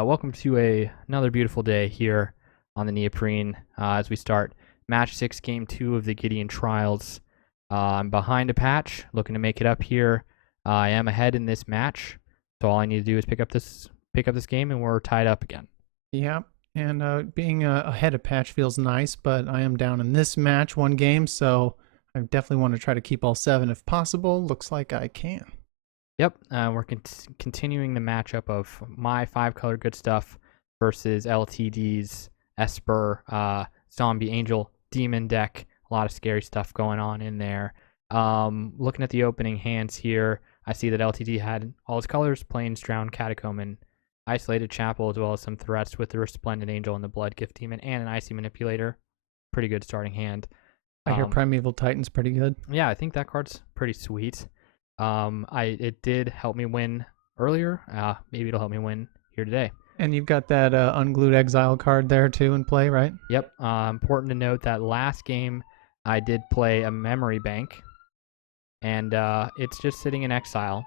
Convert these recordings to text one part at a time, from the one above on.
Welcome to another beautiful day here on the neoprene as we start match 6 game 2 of the Gideon Trials. I'm behind a patch, looking to make it up here. I am ahead in this match, so all I need to do is pick up this game, and we're tied up again. Yeah, and being ahead of patch feels nice, but I am down in this match one game, so I definitely want to try to keep all 7 if possible. Looks like I can. Yep, we're continuing the matchup of my 5-color good stuff versus LTD's Esper, Zombie Angel Demon deck. A lot of scary stuff going on in there. Looking at the opening hands here, I see that LTD had all his colors: Plains, Drowned Catacomb, and Isolated Chapel, as well as some threats with the Resplendent Angel and the Blood Gift Demon, and an Icy Manipulator. Pretty good starting hand. I hear Primeval Titan's pretty good. Yeah, I think that card's pretty sweet. It did help me win earlier. Maybe it'll help me win here today. And you've got that Unglued Exile card there too in play, right? Yep. Important to note that last game I did play a memory bank, and it's just sitting in exile,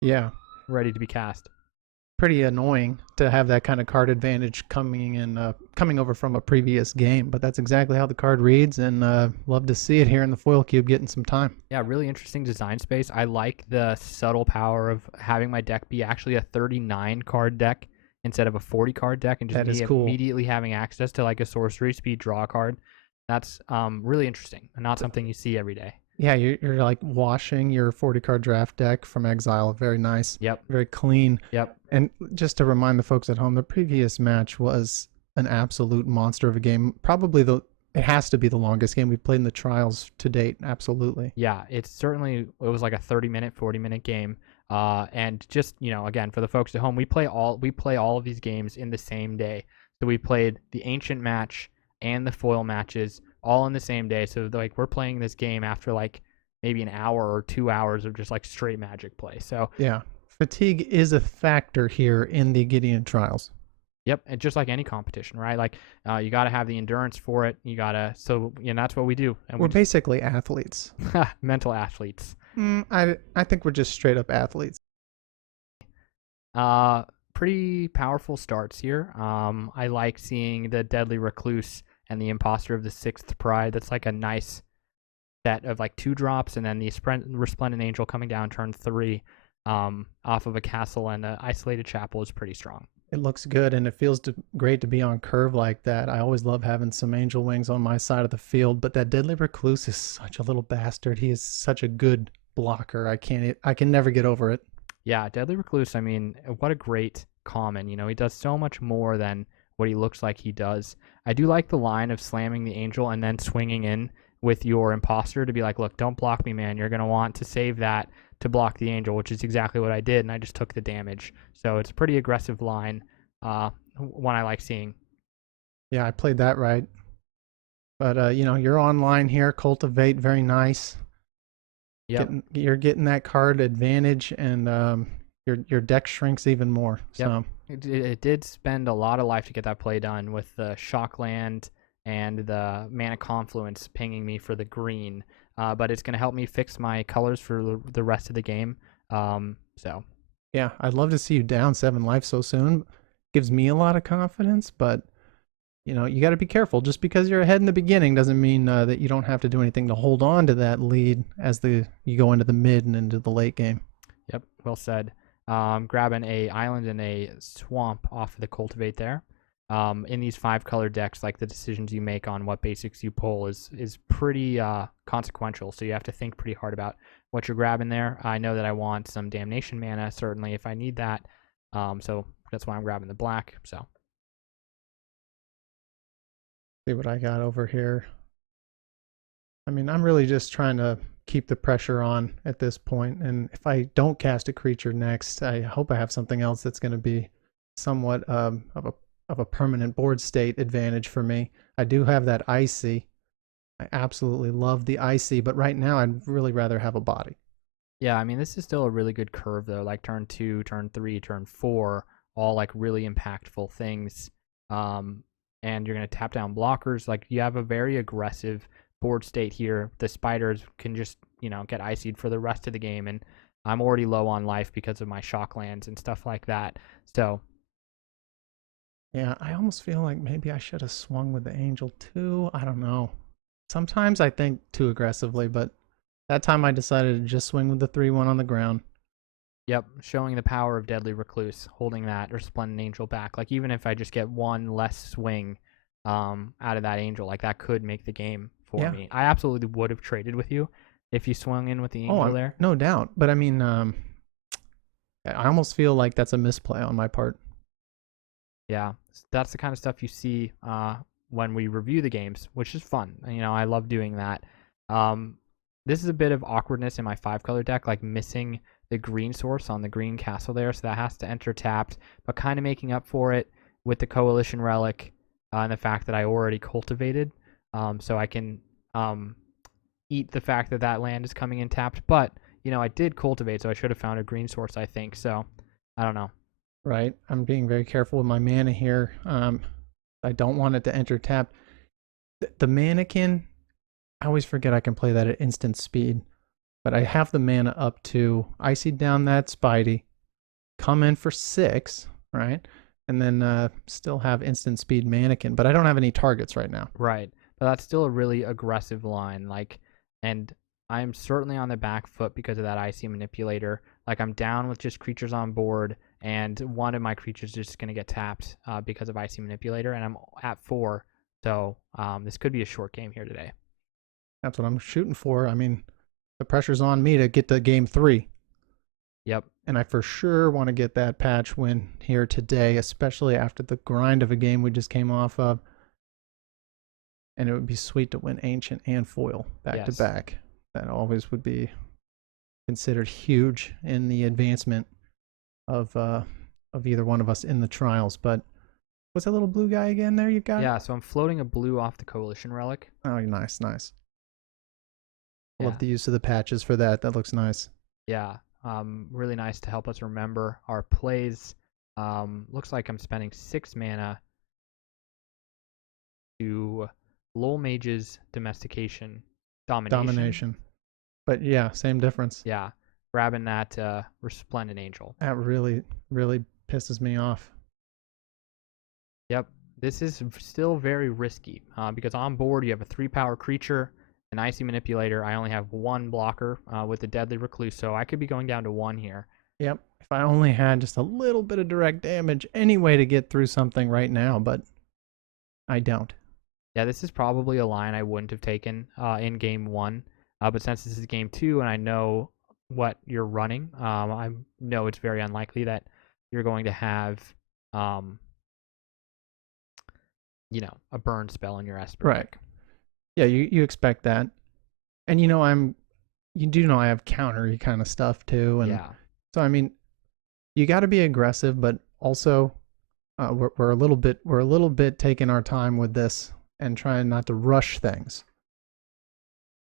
Yeah, ready to be cast. pretty annoying to have that kind of card advantage coming over from a previous game, but that's exactly how the card reads, and love to see it here in the foil cube getting some time. Yeah, really interesting design space. I like the subtle power of having my deck be actually a 39 card deck instead of a 40 card deck, and just me immediately having access to like a sorcery speed draw card. That's really interesting and not something you see every day. Yeah, you're like washing your 40 card draft deck from exile. Very nice. Yep. Very clean. Yep. And just to remind the folks at home, the previous match was an absolute monster of a game. Probably it has to be the longest game we've played in the trials to date. Absolutely. Yeah, it was like a 30-minute, 40-minute game. And just, again, for the folks at home, we play all of these games in the same day. So we played the ancient match and the foil matches all in the same day. So like we're playing this game after like maybe an hour or 2 hours of just like straight Magic play. So yeah, fatigue is a factor here in the Gideon trials. Yep, and just like any competition, right? Like you got to have the endurance for it. That's what we do. And we're basically athletes. Mental athletes. I think we're just straight up athletes. Pretty powerful starts here. I like seeing the Deadly Recluse and the Imposter of the Sixth Pride. That's like a nice set of like 2 drops, and then the Resplendent Angel coming down turn 3 off of a castle, and the Isolated Chapel is pretty strong. It looks good, and it feels great to be on curve like that. I always love having some angel wings on my side of the field, but that Deadly Recluse is such a little bastard. He is such a good blocker. I can never get over it. Yeah, Deadly Recluse, I mean, what a great common. He does so much more than what he looks like he does. I do like the line of slamming the angel and then swinging in with your imposter to be like, look, don't block me, man. You're going to want to save that to block the angel, which is exactly what I did, and I just took the damage. So it's a pretty aggressive line, one I like seeing. Yeah, I played that right. But, you're online here. Cultivate, very nice. Yep. You're getting that card advantage, and your deck shrinks even more. Yep. So It did spend a lot of life to get that play done with the Shockland and the Mana Confluence pinging me for the green. But it's going to help me fix my colors for the rest of the game. Yeah, I'd love to see you down 7 life so soon. Gives me a lot of confidence, but you got to be careful. Just because you're ahead in the beginning doesn't mean that you don't have to do anything to hold on to that lead as you go into the mid and into the late game. Yep, well said. Grabbing a island and a swamp off of the cultivate there. In these 5-color decks, like the decisions you make on what basics you pull is pretty consequential. So you have to think pretty hard about what you're grabbing there. I know that I want some damnation mana, certainly, if I need that. So that's why I'm grabbing the black. So see what I got over here. I mean, I'm really just trying to keep the pressure on at this point, and if I don't cast a creature next, I hope I have something else that's going to be somewhat of a permanent board state advantage for me. I do have that icy. I absolutely love the icy, but right now I'd really rather have a body. Yeah, I mean, this is still a really good curve, though. Like turn 2, turn 3, turn 4, all like really impactful things. And you're going to tap down blockers. Like you have a very aggressive board state here. The spiders can just, get icied for the rest of the game. And I'm already low on life because of my shock lands and stuff like that. So Yeah, I almost feel like maybe I should have swung with the angel too. I don't know. Sometimes I think too aggressively, but that time I decided to just swing with the 3/1 on the ground. Yep, showing the power of Deadly Recluse, holding that Resplendent Angel back. Like, even if I just get one less swing out of that Angel, like, that could make the game for Yeah. me. I absolutely would have traded with you if you swung in with the Oh, Angel there. no doubt. But I mean, I almost feel like that's a misplay on my part. Yeah, that's the kind of stuff you see when we review the games, which is fun. You know, I love doing that. Um, this is a bit of awkwardness in my 5-color deck, like missing the green source on the green castle there, so that has to enter tapped, but kind of making up for it with the Coalition Relic and the fact that I already cultivated, so I can eat the fact that that land is coming in tapped. But, you know, I did cultivate, so I should have found a green source, I think. So, I don't know. Right. I'm being very careful with my mana here. I don't want it to enter tap. The mannequin, I always forget I can play that at instant speed, but I have the mana up to icy down that Spidey, come in for 6, right? And then still have instant speed mannequin, but I don't have any targets right now. Right. But that's still a really aggressive line. Like, and I'm certainly on the back foot because of that IC manipulator. Like, I'm down with just creatures on board, and one of my creatures is just going to get tapped because of IC manipulator, and I'm at 4. So this could be a short game here today. That's what I'm shooting for. I mean, the pressure's on me to get to game 3. Yep. And I for sure want to get that patch win here today, especially after the grind of a game we just came off of. And it would be sweet to win Ancient and Foil back to back. That always would be considered huge in the advancement of either one of us in the trials. But what's that little blue guy again there you got? Yeah, so I'm floating a blue off the Coalition Relic. Oh, nice, nice. Yeah. Love the use of the patches for that. That looks nice. Yeah, really nice to help us remember our plays. Looks like I'm spending 6 mana to Lol Mage's Domestication Domination. But yeah, same difference. Yeah, grabbing that Resplendent Angel. That really, really pisses me off. Yep, this is still very risky because on board you have a 3-power creature, an Icy Manipulator. I only have 1 blocker with the Deadly Recluse, so I could be going down to 1 here. Yep, if I only had just a little bit of direct damage, any way to get through something right now, but I don't. Yeah, this is probably a line I wouldn't have taken in game 1, but since this is game 2 and I know what you're running, I know it's very unlikely that you're going to have, you know, a burn spell in your Esper deck. Yeah, you expect that, and you do know I have counter kind of stuff too, and Yeah. so I mean, you got to be aggressive, but also we're a little bit taking our time with this and trying not to rush things.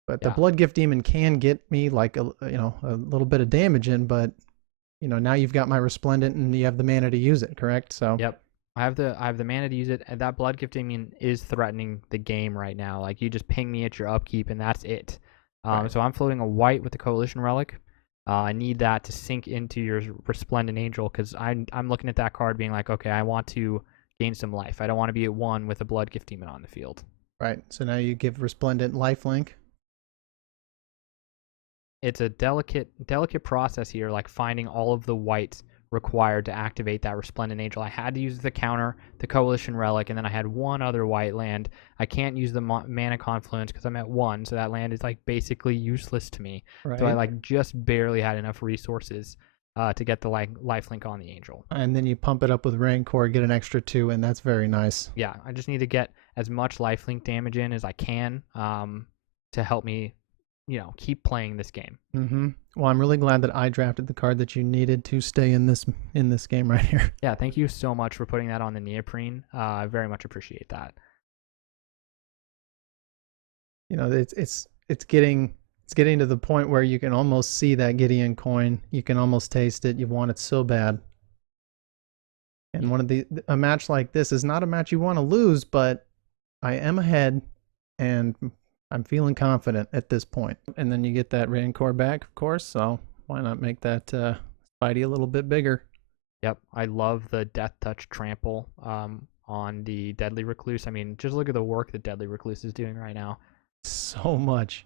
But the Blood Gift Demon can get me like a little bit of damage in, but now you've got my Resplendent and you have the mana to use it, correct? So Yep. I have the mana to use it, and that Blood Gift Demon is threatening the game right now. Like, you just ping me at your upkeep, and that's it. Right. So I'm floating a white with the Coalition Relic. I need that to sink into your Resplendent Angel because I'm looking at that card being like, okay, I want to gain some life. I don't want to be at 1 with a Blood Gift Demon on the field. Right. So now you give Resplendent lifelink. It's a delicate process here, like finding all of the whites required to activate that Resplendent Angel. I had to use the counter, the Coalition Relic, and then I had 1 other white land. I can't use the Mana Confluence because I'm at 1, so that land is like basically useless to me. Right. So I like just barely had enough resources to get the lifelink on the Angel. And then you pump it up with Rancor, get an extra 2, and that's very nice. Yeah, I just need to get as much lifelink damage in as I can to help me, keep playing this game. Mm-hmm. Well, I'm really glad that I drafted the card that you needed to stay in this game right here. Yeah, thank you so much for putting that on the neoprene. I very much appreciate that. It's getting to the point where you can almost see that Gideon coin. You can almost taste it. You want it so bad. And a match like this is not a match you want to lose, but I am ahead, and I'm feeling confident at this point. And then you get that Rancor back, of course, so why not make that Spidey a little bit bigger? Yep, I love the Death Touch Trample on the Deadly Recluse. I mean, just look at the work that Deadly Recluse is doing right now. So much.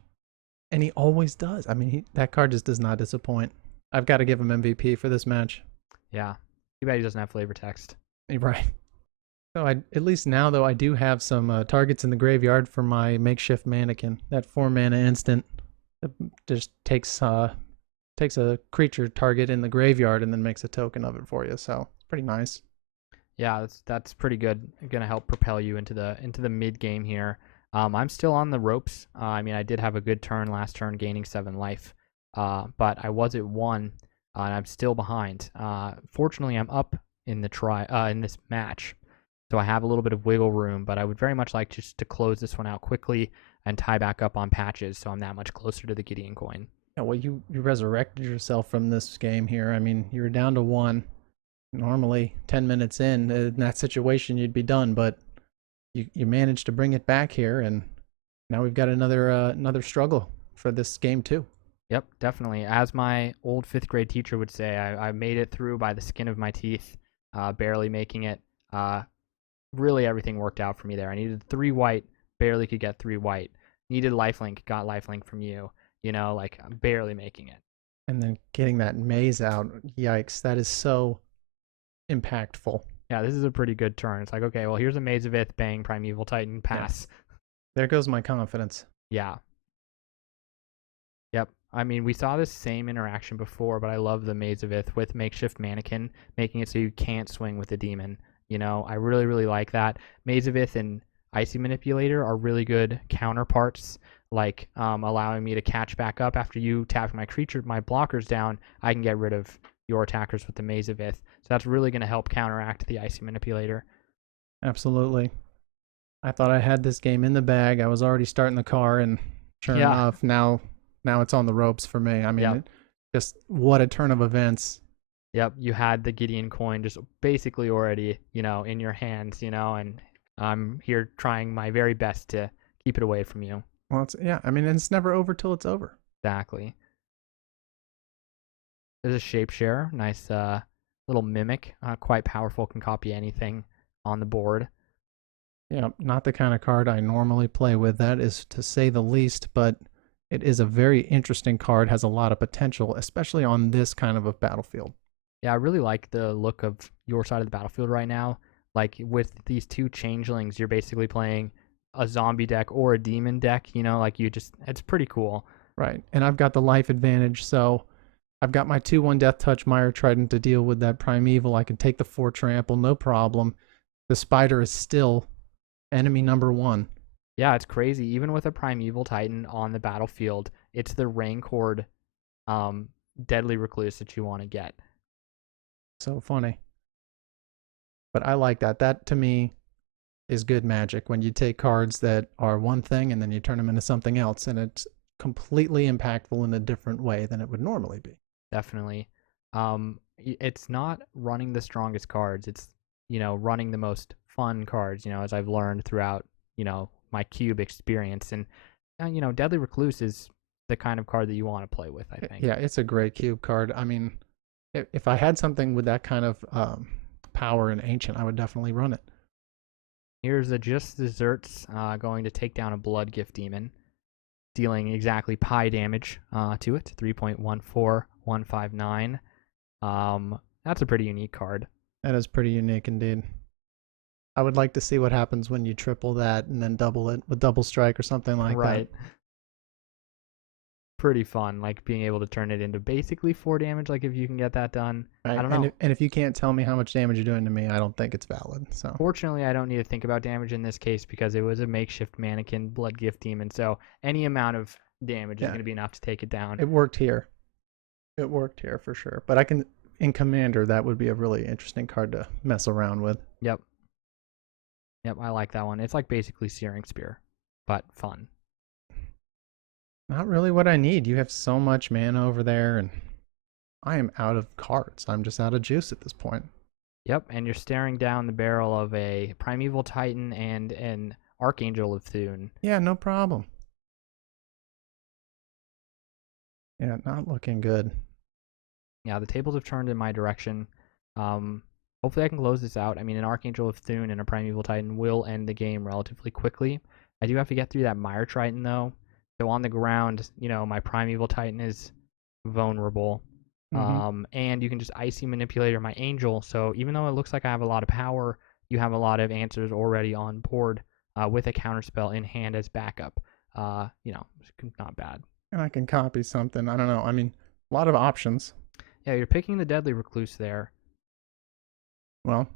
And he always does. I mean, that card just does not disappoint. I've got to give him MVP for this match. Yeah. Too bad he doesn't have flavor text. Right. So at least now, though, I do have some targets in the graveyard for my makeshift mannequin. That 4-mana instant just takes a creature target in the graveyard and then makes a token of it for you. So it's pretty nice. Yeah, that's pretty good. Going to help propel you into the mid game here. I'm still on the ropes. I mean, I did have a good turn last turn, gaining 7 life, but I was at 1, and I'm still behind. Fortunately, I'm up in in this match, so I have a little bit of wiggle room. But I would very much like just to close this one out quickly and tie back up on patches, so I'm that much closer to the Gideon coin. Yeah, well, you resurrected yourself from this game here. I mean, you were down to 1. Normally, 10 minutes in that situation, you'd be done, but you managed to bring it back here, and now we've got another struggle for this game too. Yep, definitely. As my old 5th grade teacher would say, I made it through by the skin of my teeth, barely making it. Really, everything worked out for me there. I needed 3 white, barely could get 3 white. Needed lifelink, got lifelink from you. You know, like I'm barely making it. And then getting that maze out, yikes, that is so impactful. Yeah, this is a pretty good turn. It's like, okay, well, here's a Maze of Ith, bang, Primeval Titan, pass. Yeah. There goes my confidence. Yeah. Yep. I mean, we saw this same interaction before, but I love the Maze of Ith with makeshift mannequin, making it so you can't swing with the demon. You know, I really, really like that. Maze of Ith and Icy Manipulator are really good counterparts, like allowing me to catch back up after you tap my creature, my blockers down. I can get rid of your attackers with the Maze of Ith. So that's really going to help counteract the Icy Manipulator. Absolutely. I thought I had this game in the bag. I was already starting the car, and sure enough, now it's on the ropes for me. I mean, just what a turn of events. Yep, you had the Gideon coin just basically already, in your hands, and I'm here trying my very best to keep it away from you. Well, I mean, it's never over till it's over. Exactly. There's a Shapeshare, nice little mimic, quite powerful, can copy anything on the board. Yeah, not the kind of card I normally play with, that is to say the least, but it is a very interesting card, has a lot of potential, especially on this kind of a battlefield. Yeah, I really like the look of your side of the battlefield right now. Like with these 2 changelings, you're basically playing a zombie deck or a demon deck, like it's pretty cool. Right, and I've got the life advantage, so I've got my 2/1 Death Touch Mire Trident to deal with that Primeval. I can take the 4 trample, no problem. The spider is still enemy number 1. Yeah, it's crazy. Even with a Primeval Titan on the battlefield, it's the Raincord Deadly Recluse that you want to get. So funny. But I like that. That, to me, is good magic, when you take cards that are one thing and then you turn them into something else, and it's completely impactful in a different way than it would normally be. Definitely. It's not running the strongest cards. It's, running the most fun cards, as I've learned throughout, my cube experience. And, Deadly Recluse is the kind of card that you want to play with, I think. Yeah, it's a great cube card. I mean, if I had something with that kind of power in Ancient, I would definitely run it. Here's a Just Desserts going to take down a Blood Gift Demon, dealing exactly pi damage to it, 3.14159. That's a pretty unique card. That is pretty unique indeed. I would like to see what happens when you triple that and then double it with Double Strike or something like that. Right. Pretty fun, like being able to turn it into basically 4 damage, like if you can get that done. Right. I don't know. And if you can't tell me how much damage you're doing to me, I don't think it's valid. So fortunately, I don't need to think about damage in this case because it was a makeshift mannequin Blood Gift Demon, so any amount of damage is going to be enough to take it down. It worked here. It worked here for sure. But I can, in Commander, that would be a really interesting card to mess around with. Yep. Yep, I like that one. It's like basically Searing Spear, but fun. Not really what I need. You have so much mana over there, and I am out of cards. I'm just out of juice at this point. Yep, and you're staring down the barrel of a Primeval Titan and an Archangel of Thune. Yeah, no problem. Yeah, not looking good. Yeah, the tables have turned in my direction. Hopefully I can close this out. I mean, an Archangel of Thune and a Primeval Titan will end the game relatively quickly. I do have to get through that Mire Triton, though. So on the ground, my Primeval Titan is vulnerable. Mm-hmm. And you can just Icy Manipulator my Angel. So even though it looks like I have a lot of power, you have a lot of answers already on board with a counterspell in hand as backup. Not bad. And I can copy something. I don't know. I mean, a lot of options. Yeah, you're picking the Deadly Recluse there. Well,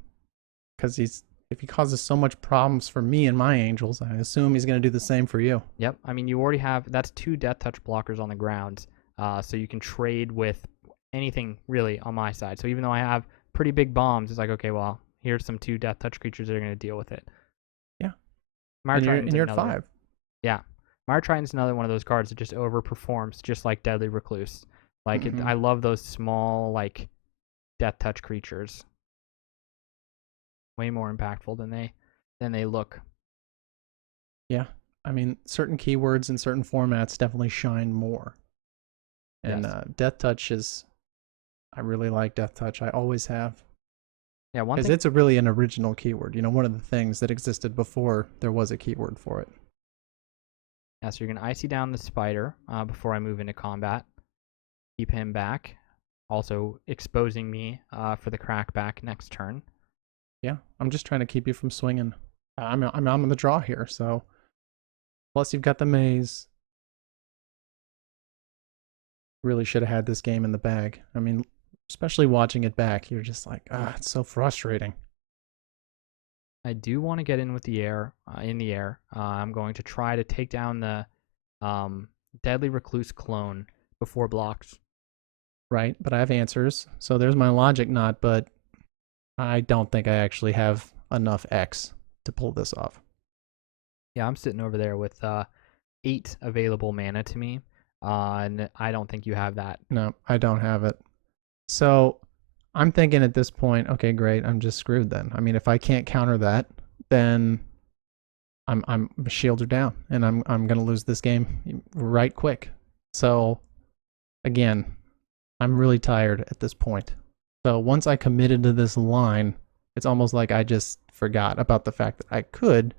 because if he causes so much problems for me and my angels, I assume he's going to do the same for you. Yep. I mean, you already have that's 2 Death Touch blockers on the ground, so you can trade with anything really on my side. So even though I have pretty big bombs, it's like, okay, well, here's some 2 Death Touch creatures that are going to deal with it. Yeah. Mire And you're at another, 5. Yeah. Mire Triton's another one of those cards that just overperforms, just like Deadly Recluse. Like, I love those small, like, Death Touch creatures. Way more impactful than they look. Yeah. I mean, certain keywords in certain formats definitely shine more. And Yes. Death Touch I really like Death Touch. I always have. Yeah, Because it's really an original keyword. One of the things that existed before there was a keyword for it. Yeah, so you're going to Icy down the Spider before I move into combat. Keep him back. Also exposing me for the crackback next turn. Yeah, I'm just trying to keep you from swinging. I'm on the draw here, so. Plus, you've got the maze. Really should have had this game in the bag. I mean, especially watching it back, you're just like, it's so frustrating. I do want to get in with the air, I'm going to try to take down the Deadly Recluse clone before blocks. Right, but I have answers. So there's my logic knot, but I don't think I actually have enough X to pull this off. Yeah, I'm sitting over there with 8 available mana to me, and I don't think you have that. No, I don't have it. So I'm thinking at this point, okay, great, I'm just screwed then. I mean, if I can't counter that, then I'm shields are down, and I'm gonna lose this game right quick. So again, I'm really tired at this point. So once I committed to this line, it's almost like I just forgot about the fact that I could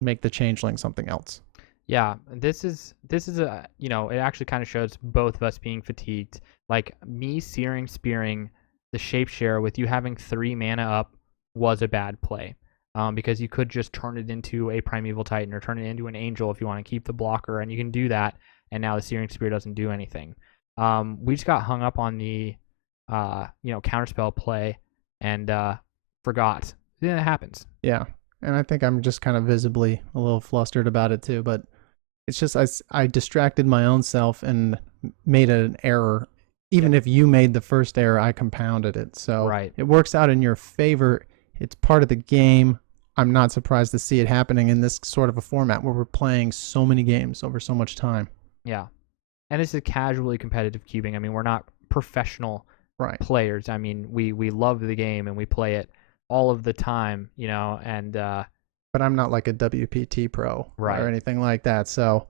make the changeling something else. Yeah, this is a it actually kind of shows both of us being fatigued. Like me spearing the Shapeshare with you having 3 mana up was a bad play. Because you could just turn it into a Primeval Titan or turn it into an Angel if you want to keep the blocker, and you can do that, and now the Searing Spear doesn't do anything. We just got hung up on the counterspell play and forgot. Yeah, it happens. Yeah, and I think I'm just kind of visibly a little flustered about it too, but it's just I distracted my own self and made an error. Even if you made the first error, I compounded it. So Right. It works out in your favor. It's part of the game. I'm not surprised to see it happening in this sort of a format where we're playing so many games over so much time. Yeah. And it's a casually competitive cubing. I mean, we're not professional players. I mean, we love the game and we play it all of the time, and but I'm not like a WPT pro or Right. anything like that. So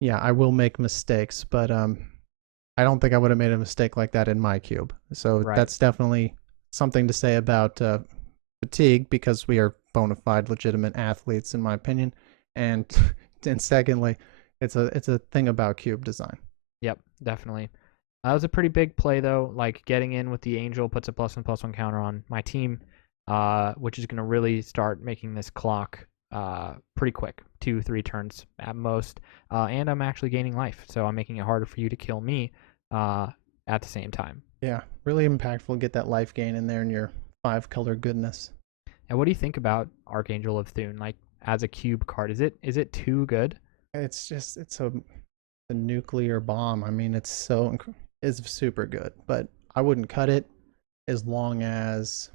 yeah, I will make mistakes, but I don't think I would have made a mistake like that in my cube. So that's definitely something to say about fatigue, because we are bona fide legitimate athletes in my opinion. And secondly, it's a thing about cube design. Yep, definitely. That was a pretty big play though. Like getting in with the Angel puts a +1/+1 counter on my team, which is going to really start making this clock pretty quick, 2-3 turns at most. And I'm actually gaining life, so I'm making it harder for you to kill me at the same time. Yeah, really impactful. Get that life gain in there in your 5-color goodness. And what do you think about Archangel of Thune, like as a cube card? Is it too good? It's a nuclear bomb. I mean, it's super good, but I wouldn't cut it as long as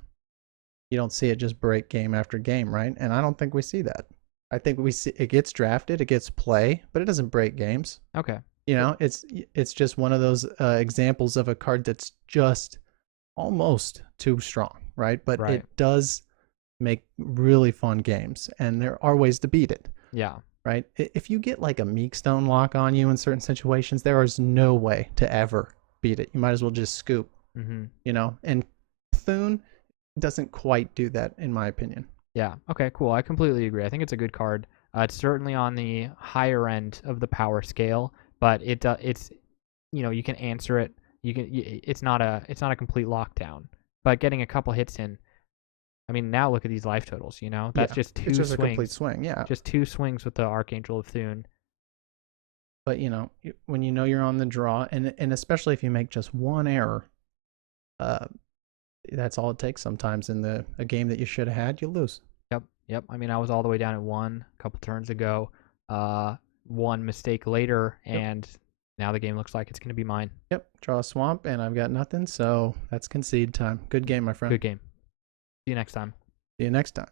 you don't see it just break game after game, right? And I don't think we see that. I think we see it gets drafted, it gets play, but it doesn't break games. Okay. It's just one of those examples of a card that's just almost too strong, right? But it does make really fun games, and there are ways to beat it. Yeah. Right? If you get like a Meekstone lock on you in certain situations, there is no way to ever beat it. You might as well just scoop. Mm-hmm. And Thune, doesn't quite do that in my opinion. Yeah. Okay. Cool. I completely agree. I think it's a good card. It's certainly on the higher end of the power scale, but it's you can answer it. It's not a complete lockdown. But getting a couple hits in, I mean, now look at these life totals. That's Yeah, just it's two just a complete swings, swing. Yeah, just two swings with the Archangel of Thune. but when you know you're on the draw, and especially if you make just one error, uh, that's all it takes. Sometimes in a game that you should have had, you lose. Yep. Yep. I mean, I was all the way down at one a couple turns ago. One mistake later, Yep. and now the game looks like it's going to be mine. Yep. Draw a swamp, and I've got nothing. So that's concede time. Good game, my friend. Good game. See you next time. See you next time.